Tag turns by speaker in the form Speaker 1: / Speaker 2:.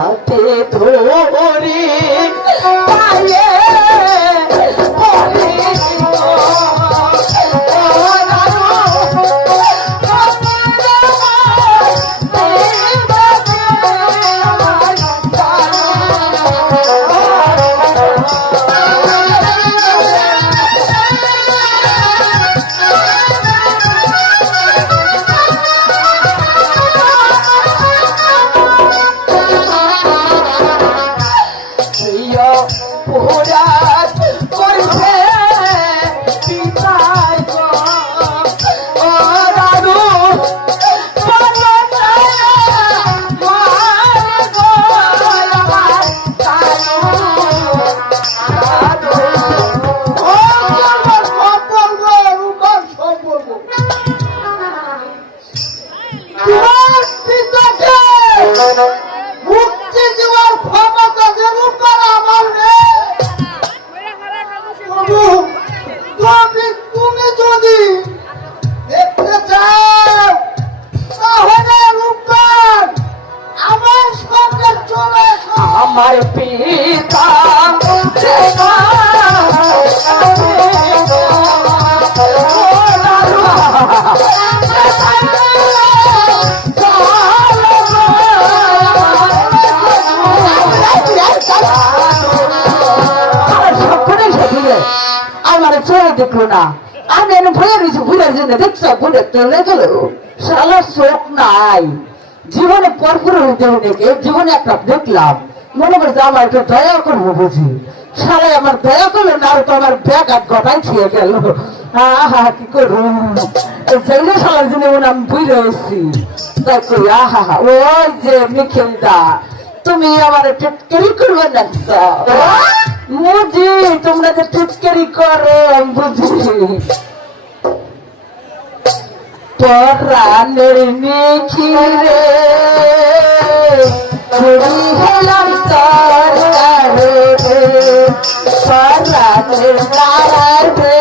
Speaker 1: হাতে ধরে। দেখতে চাও? তাহলে রূপার আমার সঙ্গে চলে আমার পিতা আমার চেহারা দেখল না। আমি এনে ভয়ে রয়েছি জন্য দেখছ? ভুলে চলে গেল সালা চোখ নাই। জীবনে পরপুর হইতে জীবনে একটা দেখলাম। মনে করছে, আমার একটু দয়া করব বুঝি। সারা আমার দয়া করল, না তো আমার ব্যাগ আর গটাই ছিঁড়ে গেল। আহা, কি করব? সেইটা সালার জন্য আমি বুঝে এসছি তাই করি আহা ওই যে তুমি আমার টিটকারি করবে না তোমরা যে টিটকারি করো, আমি বুঝি পরাণের নিখিরে ছুরি হলাম তোর কারে পরাণের নারে ছুরি